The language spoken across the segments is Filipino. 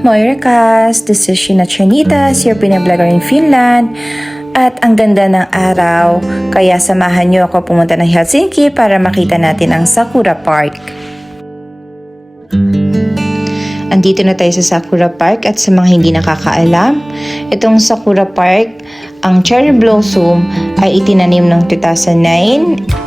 Moirikas, this is Sheena Chanitas, your pinablogger in Finland. At ang ganda ng araw, kaya samahan niyo ako pumunta ng Helsinki para makita natin ang Sakura Park. Andito na tayo sa Sakura Park at sa mga hindi nakakaalam, itong Sakura Park, ang cherry blossom ay itinanim noong 2009.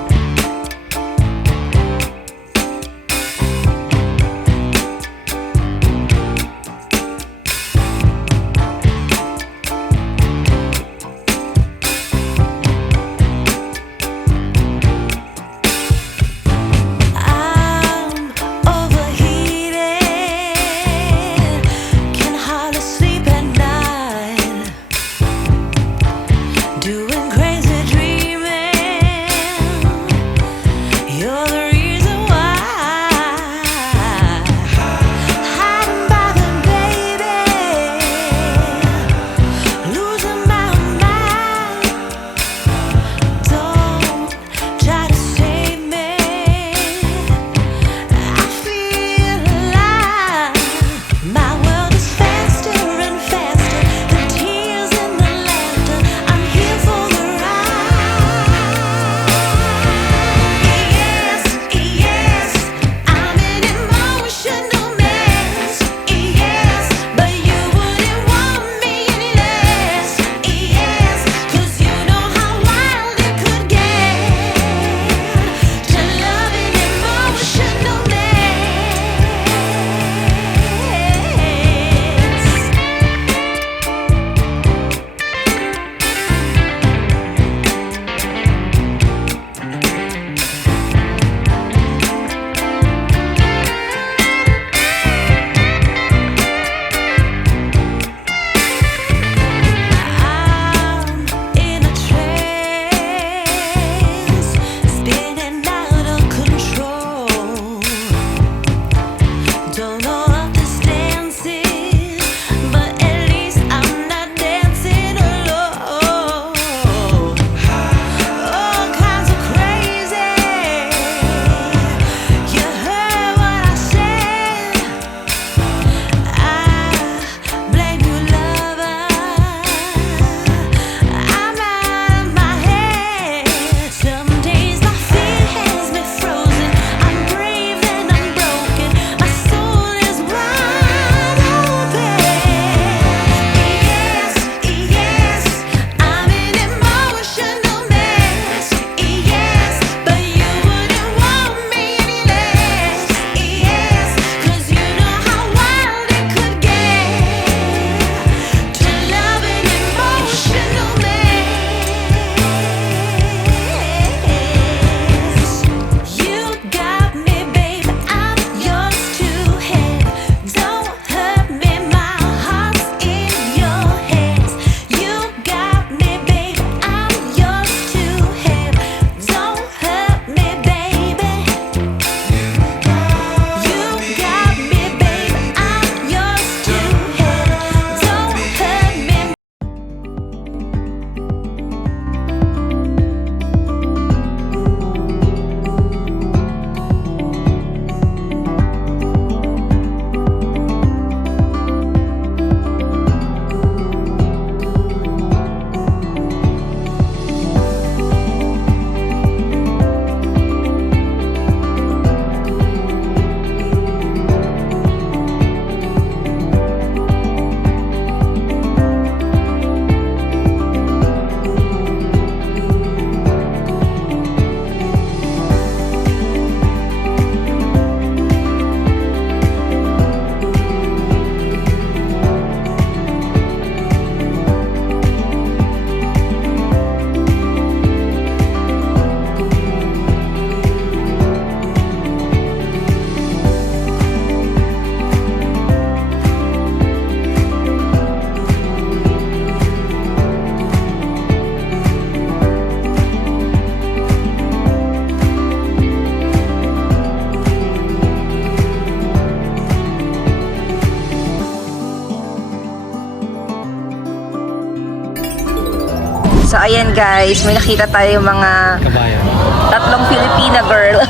So, ayan guys, may nakita tayo mga Kabayan. tatlong Filipina girl.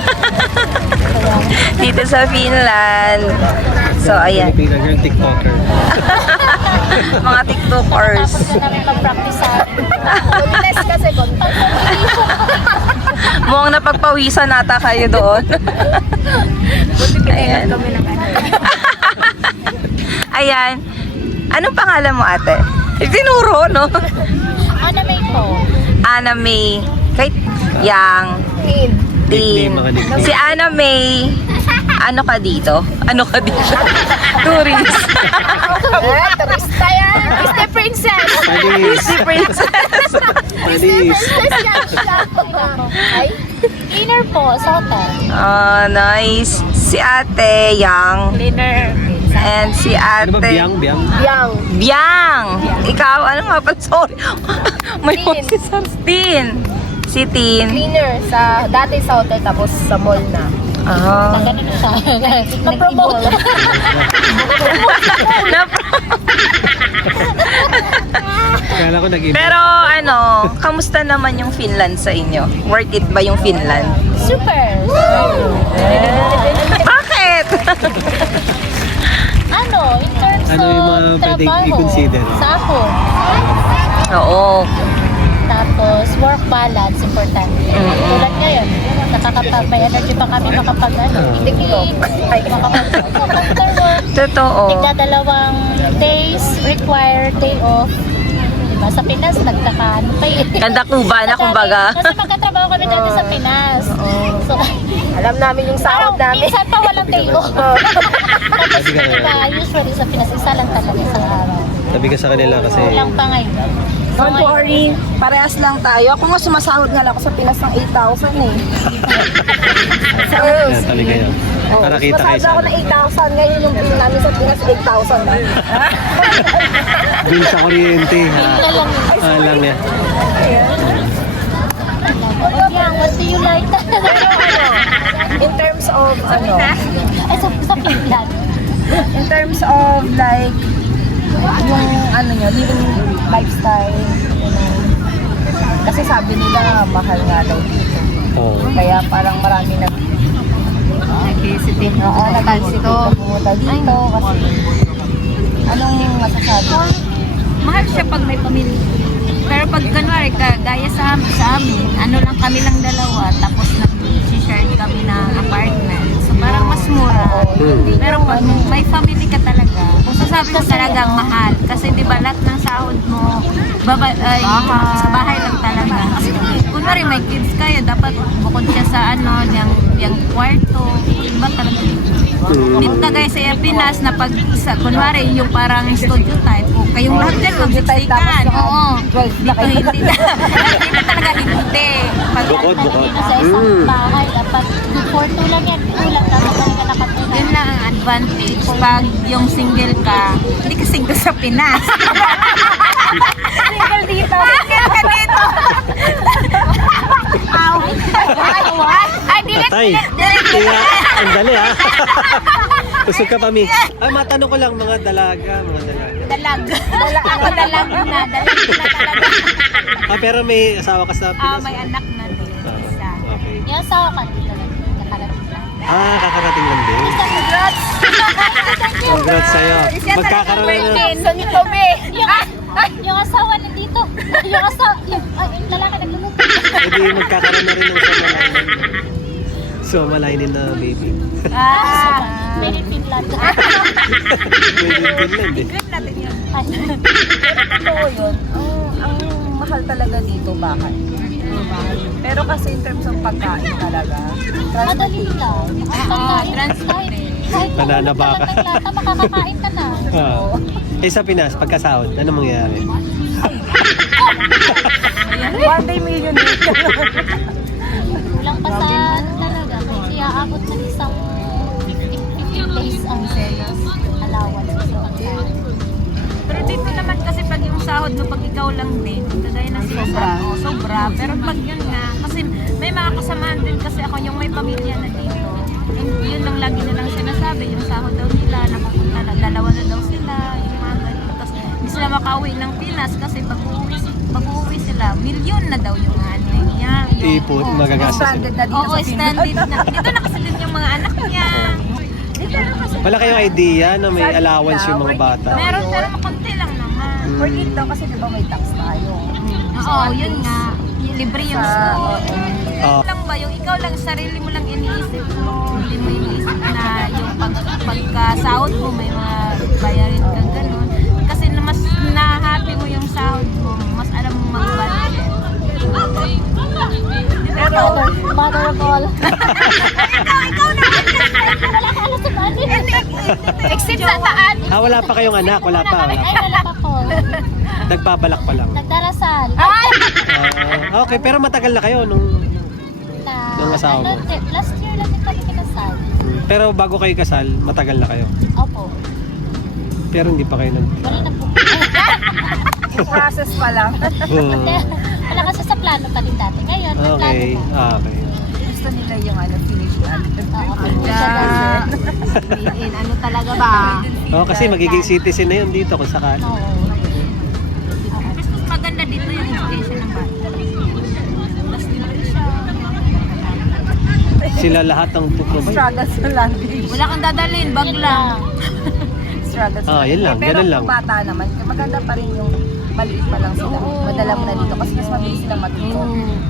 Dito sa Finland. So, ayan. Pilipina girl, TikToker. Mga TikTokers. namin mag-practice sa Holiness kasi Mukhang napagpawisan nata kayo doon. Ayan. Ayan. Anong pangalan mo, ate? Tinuro, no? Anime po. Anna May. Kay Yang. Tin. Nickname, mga nickname. Si Anna May. Ano ka dito? Ano ka dito? Tourist. Turista yan. Disney princess. Panis. Si Princess. Panis. Ay, cleaner po sa hotel. Oh, nice. Si ate Yang. Cleaner. And si Ano ba, ate biyang? Biyang? Yang. Biang. Ikaw, ano nga pa? Sorry. May Tin. si Tin. Si Tin. Cleaner sa dati sa hotel tapos sa mall na. Ah. Ganun siya. Na-promote. Kala ko nag-iba. Pero ano, kamusta naman yung Finland sa inyo? Worth it ba yung Finland? Super. Bakit? Ano, in terms Ano yung mga of pwedeng trabaho, i-consider? sahod, Oo. tapos work balance, importante. Tulad ngayon, may energy pa kami makapag TikTok. After work, Totoo. tigdadalawang days required day off. Diba? Sa Pinas, nagkakaano pa eh. Ganda kuba na kumbaga. Kasi magkatrabaho kami dati sa Pinas. So, alam namin yung sahod namin. Minsan pa walang day off. Tapos diba, usually sa Pinas, isa lang talaga sa araw. Sabi ka sa kanila kasi Kulang pa ngayon. So, Don't worry, parehas lang tayo. Ako nga sumasahod nga lang ako sa Pinas ng 8,000 eh. yan, tabi kayo. Para kita kayo sa ano. 8,000, ngayon yung bill namin sa Pinas 8,000 na. Bill sa kuryente. Wala lang yun. Lang yan. Yeah, what do you like? In terms of ano, Ay, sa Finland. in terms of like yung ano nyo, living lifestyle, kasi sabi nila mahal nga daw dito. Oo. Kaya parang marami nag-visiting. Oo, nag-visiting na pumunta dito kasi anong masasabi? Mahal siya pag may pamilya. Pero pag kunwari, gaya sa amin, ano lang kami lang dalawa, tapos nag-share kami ng apartment. So parang mas mura. Pero pag may family ka talaga, kung sasabi mo talagang mahal, kasi di ba lahat ng sahod mo, sa bahay lang talaga. Kasi kunwari may kids kayo, dapat bukod siya sa ano, yung kwarto, iba talaga. Dito na guys sa Pinas na pag isa, kunwari yung parang studio type, o kayong lahat din magsiksikan. Oo. Dito hindi na. Dito talaga hindi. Pag Bukod. Sa isang bahay, dapat before lang yan. Kulang lang talaga nakatulad. yun lang ang advantage. Pag yung single ka, hindi ka single sa Pinas. Single dito. Single ka dito. Ow. Ay, Patay. Kaya, ang dali ha. Usog ka pa, Mi. Matanong ko lang, mga dalaga. dalag. Ako dalag na. Dalag na talaga. Pero may asawa ka sa Pinas? May anak na din. Isa. Okay. Yung asawa ka dito. Nakarating lang. Kakarating lang din. Congrats! Congrats sa'yo. Magkakaroon na. Yung asawa nandito. Yung asawa, yung lalaki nagluluto. Pwede magkakaroon na rin ng somalainin na baby. Made in Finland. Pwede in Finland eh. Good natin yun. Totoo yun. Ang mahal talaga dito, bakit? Pero kasi in terms of pagkain talaga, Madali lang. Ang pagkain, transport. kahit Mananaba ka. lata, makakakain ka na. Sa Pinas, pagkasahod, ano mangyayari? one day millionaire. Kulang pa sa ano talaga. Kasi aabot ng isang 15 days ang allowance sa pagkain. Pero dito naman kasi pag yung sahod mo, pag ikaw lang din, kagaya ng sobra. Pero pag yun nga, kasi may mga kasamahan din kasi ako yung may pamilya na dito. Yun lang lagi nilang sinasabi, yung sahod daw nila, nakapunta na, dalawa na daw sila, yung mga ganun. Tapos sila makauwi ng Pinas kasi pag-uwi sila, milyon na daw yung ano niya. Ipon, magagastos. Stranded na dito Oo, sa Pinas. stranded na. Dito na kasi din yung mga anak niya. Wala kayong idea na may allowance yung mga bata? Meron pero makunti lang naman. For it daw kasi di ba may tax tayo. Oo, yun nga. Libre yung school. Oo. Lang ba yung ikaw lang, sarili mo lang iniisip mo. Hindi mo iniisip na yung pagkasahod mo may mga bayarin ka ganun. Kasi na mas na-happy mo yung sahod mo, mas alam mo mag-budget. Pero, Mother of all. Ikaw na! Wala ka alam sa money. Exit sa taan! Wala pa kayong anak? Wala pa? Ay, wala pa ko. Nagpabalak pa lang. Nagdarasal. Okay, pero matagal na kayo nung... Nung asawa mo? Last year lang din kami kinasal. Pero bago kayo kasal, matagal na kayo. Opo. Pero hindi pa kayo nag... Wala na po. yung process pa lang. Oo. Wala kasi sa plano pa din dati. Ngayon, may plano Okay, na. okay. Gusto nila yung finish agad. Ano talaga ba? Oo, kasi magiging citizen na yun dito kung sakali. Oo. Mas maganda dito yung education ng bata. Mas libre siya. Sila lahat ang puprovide. Struggle sa language. Wala kang dadalhin, bag lang. Struggle sa Yun lang, Pero ganun lang. kung bata naman, maganda pa rin yung maliit pa lang sila. Madala mo na dito kasi mas mabilis silang matuto.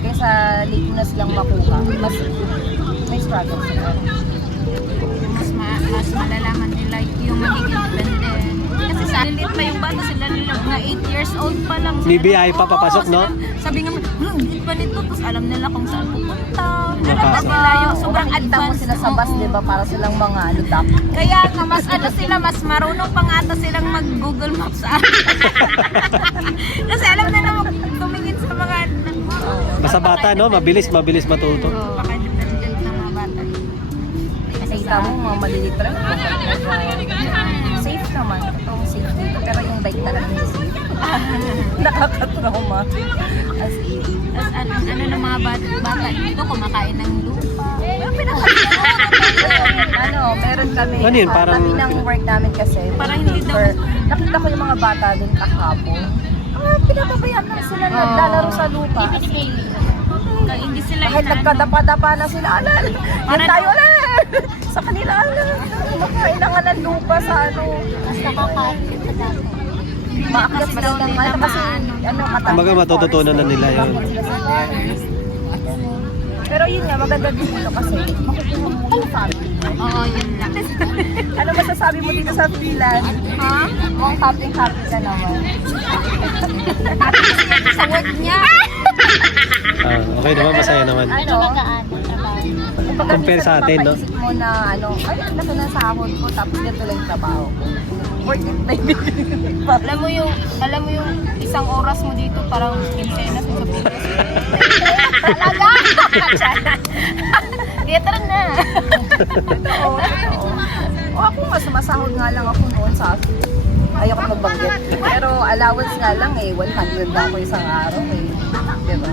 Kaysa late na silang makuha. Mas may struggle sila. Mas malalaman nila yung magiging dependent. Kasi sa lilit pa yung bata, sila nila mga 8 years old pa lang. Sila BBI pa papasok, no? Sabi nga, lilit pa nito, tapos alam nila kung saan pupunta. Mapasok. Nalabas nila yung sobrang Kita mo advanced. sila sa bus, Oo. di ba? Para silang mga duck. Kaya nga, mas ano sila, mas marunong pa nga ata silang mag-Google Maps sa kasi alam nila tumingin sa mga Basta bata, no? Mabilis matuto. Paka-dependent ng mga bata. Kasi kita mo, mga maliliit rin. Safe naman. Totoong safe dito. Pero yung bike talaga hindi safe. Nakakatrauma. As in. Tapos ano ng mga bata dito, kumakain ng lupa. Meron kami. Ano yun, parang- Kami ng work namin kasi. Parang hindi daw- Nakita ko yung mga bata din kahapon. Pinapabayaan lang sila naglalaro sa lupa. Hindi sila Kahit nagkadapa-dapa na sila, alal. Yan tayo, alal. Sa kanila, alal. Makain na nga ng lupa sa Mas nakakain sa dati. maakyat pa rin ng kasi mataas. Kumbaga matututunan na nila yun. Pero yun nga, maganda din dito kasi makukuha mo yung family. Oo, yun lang. Ano masasabi mo dito sa Finland? Ha? Mukhang happy-happy ka naman. Sa work niya. Okay naman, masaya naman. Medyo magaan ang trabaho. Kumbaga, Compare minsan sa atin, no? mapaisip mo na ay, ang laki ng sahod ko, tapos ganito lang yung trabaho ko. Worth it na yun. Alam mo yung isang oras mo dito parang kinsenas mo sa Pinas. Talaga! Dito na. Oo. O ako mas masahod nga lang ako noon sa ayoko magbanggit. Pero allowance nga lang 100 na ako isang araw Diba?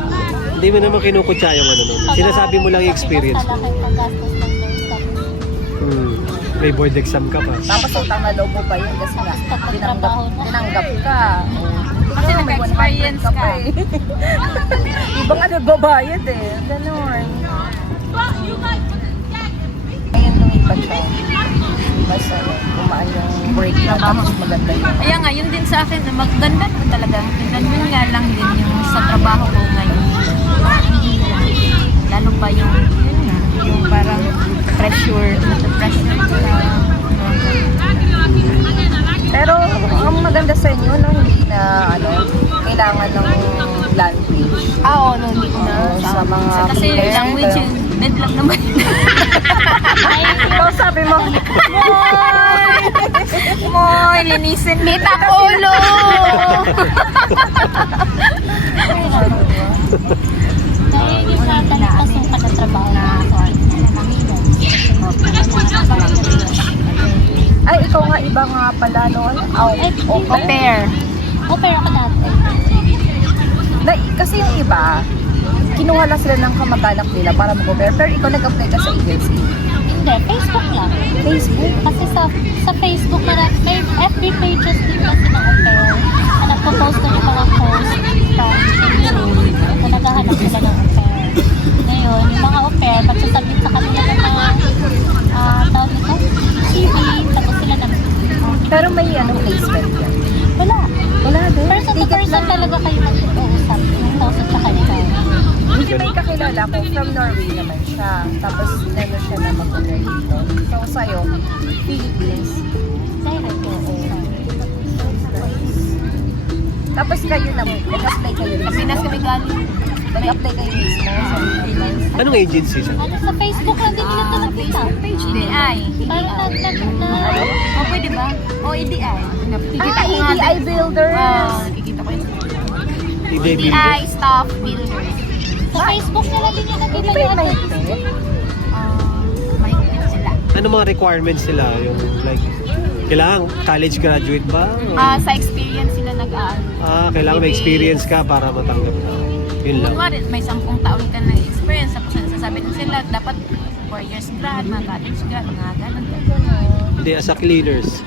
Hindi mo naman kinukutsa yung ano nun. Sinasabi mo lang yung experience mo. Paggastos ng exam. May board exam ka pa. Tapos utang na loob mo pa yun kasi nga tinanggap ka. Kasi nag-experience ka. Iba nga nagbabayad Ganun. Ngayon lumipat siya. Mas kumaan yung break na tapos maganda yun. Kaya nga, yun din sa akin, na maganda na talaga. Yun nga lang din yung sa trabaho ko ngayon. Lalo pa yung, yun nga, yung parang pressure Pero ang maganda sa inyo, no, hindi na kailangan ng language. Oo, no, hindi ko na. Sa mga Kasi players, language, pero- bed lang naman. Ikaw sabi mo, Moy, linisin kita ulo! Dahil yung sa talipasong ka na trabaho na ay ikaw nga iba nga pala noon. Au pair. Au pair ako dati. Kasi yung iba, kinuha lang sila ng kamag-anak nila para mag-compare. Pero ikaw nag-apply ka sa agency. Hindi, Facebook lang. Facebook? Kasi sa Facebook, may FB pages din kasi ng au pair. nagpo-post na yung mga post from na naghahanap sila ng au pair. Ngayon, yung mga au pair, magsasabit sa kanila ng mga tawag nito, CV, tapos sila na. Pero may placement yan. Wala. Wala din. Person to person talaga kayo mag-uusap. Yung post sa kanila. Hindi may kakilala ko, from Norway naman siya. Tapos siya na mag-work dito. So sa'yo, Philippines. Direct po. Tapos kayo na, nag-apply kayo mismo. Pinas kami galing. Nag-apply kayo mismo sa Philippines. Anong agency siya? Ano sa Facebook lang din nila ito nakita. EDI. Parang O pwede ba? O EDI. Nakikita ko nga EDI Builders. Nakikita ko yun. EDI EDI Staff Builder. sa Facebook nila din nila Hindi nakita ba yung yung may advertisement. Mahigpit sila. Ano mga requirements sila? Yung like, kailangan college graduate ba? Sa experience sila nag-aano. Kailangan may experience ka para matanggap ka. Yun lang. Kunwari, may 10 taon ka na experience, tapos nasasabi din sila, dapat 4 years grad, mga college grad, mga ganun. Hindi, as a cleaners,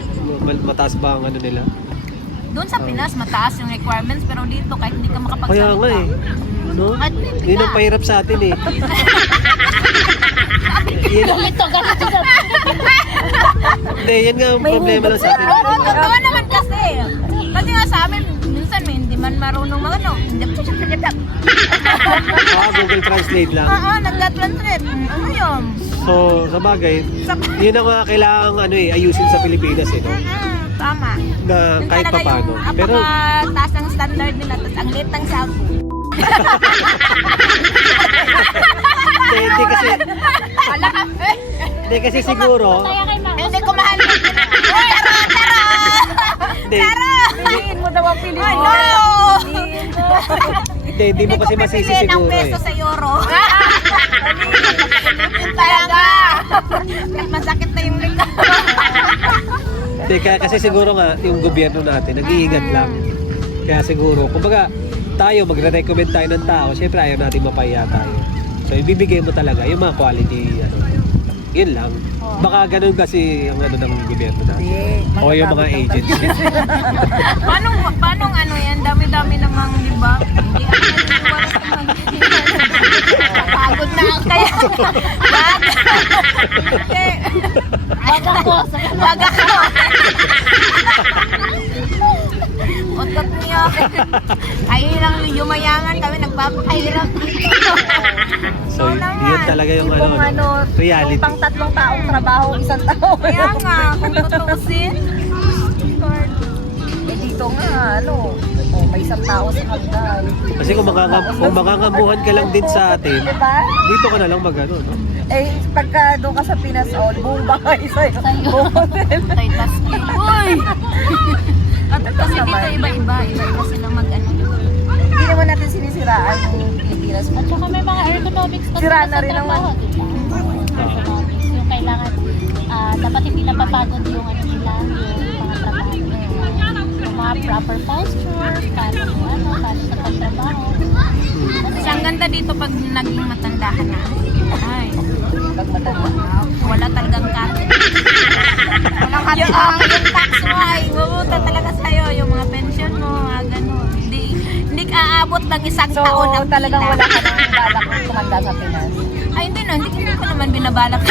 mataas ba ang ano nila? Doon sa Pinas, mataas yung requirements, pero dito, kahit hindi ka makapagsalita. Kaya nga eh. No? At Yun ang pahirap sa atin eh. Ganito, ganito. Hindi, yan nga ang problema lang sa atin. Oo, totoo naman kasi. Kasi nga sa amin, minsan may hindi man marunong mga ano. Hindi pa siya Google Translate lang. Oo, nag-translate. Ano yun? So, sa bagay, yun ang mga kailangang ano eh, ayusin sa Pilipinas eh. No? Tama. Na Yun kahit talaga pa paano. yung Pero, apaka-taas ng standard nila, tapos ang liit ng cellphone. hindi kasi, Wala ka. hindi kasi siguro, Kaya kay Marcos. Hindi ko mahal. Tara! hindi, Piliin mo daw ang Pilipinas. Hello! hindi mo kasi masisi Pili ng siguro eh. peso sa euro. Talaga. Kahit masakit na yung likod. Hindi, kasi siguro nga, yung gobyerno natin, nag-iingat lang. Kaya siguro, kumbaga, tayo, magre-recommend tayo ng tao, syempre ayaw natin mapahiya tayo. So, ibibigay mo talaga yung mga quality, ano, yun lang. Baka ganun kasi ang ano ng gobyerno natin. O yung mga agency. Paano ano yan? Dami-dami namang, di ba? Hindi pagod na ang kaya. Wag ako. Wag ako. Otot niya. Kayo lang yumayaman kami nagpapahirap dito. So, yun talaga yung Kung ano, reality. yung pang 3 taong trabaho, isang tao. Kaya nga, kung tutuusin. Dito nga, may isang tao sa hagdan. Kasi kung makangamuhan ka lang din sa atin, Diba? dito ka na lang mag-ano, no? Pagka doon ka sa Pinas, buong bahay sa'yo. Tay tasking. Uy! At kasi dito iba-iba sila mag-ano. Hindi naman natin sinisiraan yung Pilipinas. At saka may mga ergonomics pa Sira sila na sa rin trabaho, naman. diba? Ergonomics. Yung kailangan, dapat hindi napapagod yung ano nila, yung mga trabaho nila. Yung mga proper posture, paano sa pagtrabaho. Kasi ang ganda dito pag naging matanda ka na. Ay, Pag matanda. wala talagang cut. Walang hati-hang yung tax mo ay mabuta talaga sa'yo. Yung mga pension mo, mga ganun. Hindi ka aabot ng isang So, taon ng talagang pila. wala ka nang balak kung tumanda sa Pinas. Ay, hindi ko naman binabalak.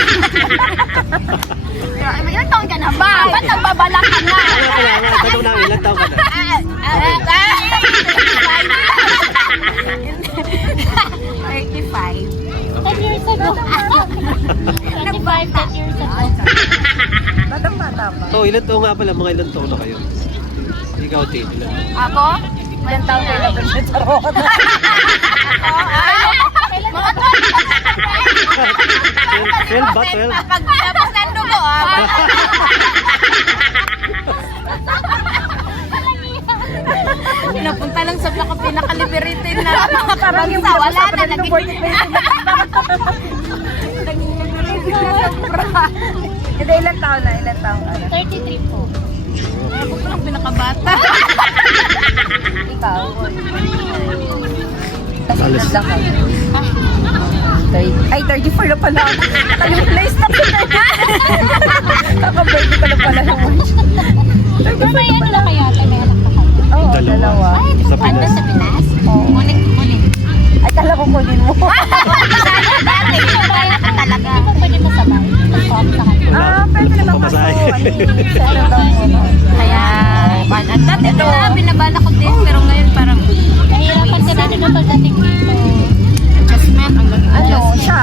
Ilang taon ka na ba? Ba't nagbabalak ka na? Kaya nga, tanong namin, ilan taon ka na? 35. 10 years ago. 25, 10 years ago. Batang-bata pa. So, ilan taon nga pala, mga ilan taon na kayo? Ikaw, Tin, ilan? Ako? Ilan taon kayo na sa Charot? Mga 12 ba? 12? Pag ng dugo, Pinapunta lang sa pinaka-liberated na Parang yung bansa. Wala na, ng naging Hindi, ilan taon na? Ilan taon ka na? 33 po. Ako pa lang pinakabata. Ikaw? Alas. Ilan lang kayo? Ay, 34 na pala ako. Anong place na po? Kaka-birthday ko na pala naman. Pero may ano na kayo ate, may anak na kayo. Oo, Dalawa. Ay, Sa ando Pinas. sa Pinas? Oo. Kunin. Ay, kala ko kunin mo. Dati, kaya ka talaga. Di ba pwede masabay? Pag-pop sa kanila. Pwede naman Pamasahe. Settle down muna. Kaya, dati binabala ko din, pero ngayon parang Nahirapan ka na din pagdating dito. adjustment. Ano, siya.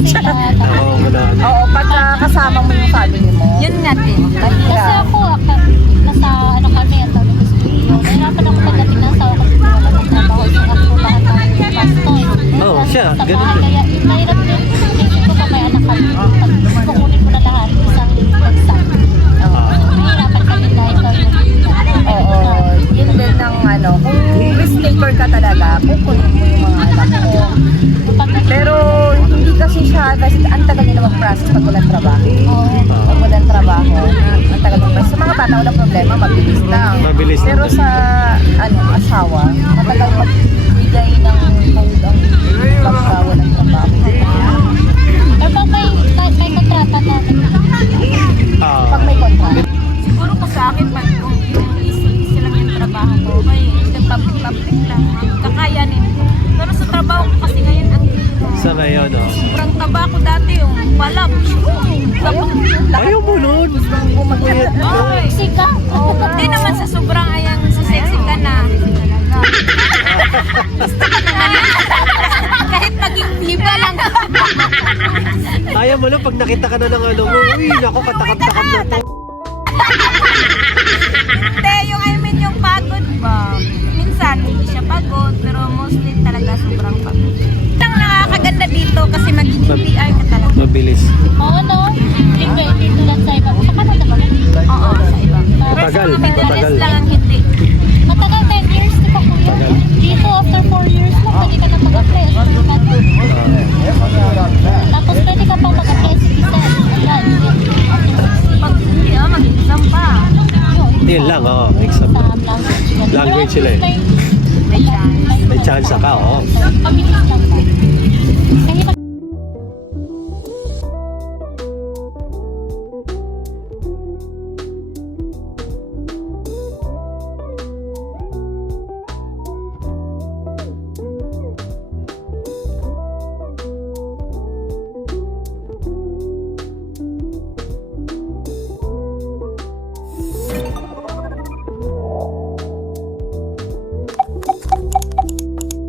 Sila, Oo, wala. Oo, pagka kasama mo yung family mo. Yun nga din. Kasi Mahirap. ako, nasa ano kami, ang tawag ko studio. Nahirapan ako pagdating ng asawa ko dito. Wala ng trabaho sa ako lahat ng pastor. Oo, siya, Sa ganun bahay, din. kaya mahirap din. Isip ko pa may anak kami. Pag kukunin mo na lahat, isang bagsak. Mahirapan kami dahil daw yung Oo, yun din ng ano, kung risk taker ka talaga, kukunin mo yung mga anak mo. Pero hindi kasi siya, kasi ang tagal nila mag-process pag walang trabaho. Pag walang trabaho, ang tagal mag-process. Sa mga bata, walang problema, mabilis lang. Mabilis lang Pero din. sa asawa, matagal magbigay ng hanggang pagka walang trabaho. Pero pag may kontrata natin, Pag may contract. Siguro ko sa akin, pag kung easy lang yung trabaho ko, okay, public lang, kakayanin ko. Pero sa trabaho ko kasi ngayon, ang Sa ngayon, oh. sobrang taba ko dati, yung palab. Ayaw mo nun. Okay. sika. Hindi naman sa sobrang ayang sa sexy ka na. Gusto ko naman. Kahit maging diva lang. Ayaw mo lang pag nakita ka na ng ano mo. Uy, naku, katakam-takam na to. Hindi, yung pagod ba? Minsan, hindi siya pagod, pero mostly talaga sobrang pagod. Ang nakakaganda dito kasi magiging PR ka talaga. Mabilis. Oo, no? Hindi dito lang sa iba. Sa Canada ba? Oo, sa iba. Matagal, Pero sa mga matagal. Pinas lang ang hindi. Matagal 10 years, di ba kuya? Tagal. Dito, after 4 years lang, pwede ka na mag-apply. Tapos pwede ka pang mag-apply sa visa. Ayan, Pag hindi, mag-exam pa. Yun lang, oh. Exam lang. Language sila eh. May chance. May chance ka, oh. Pabilis lang ba?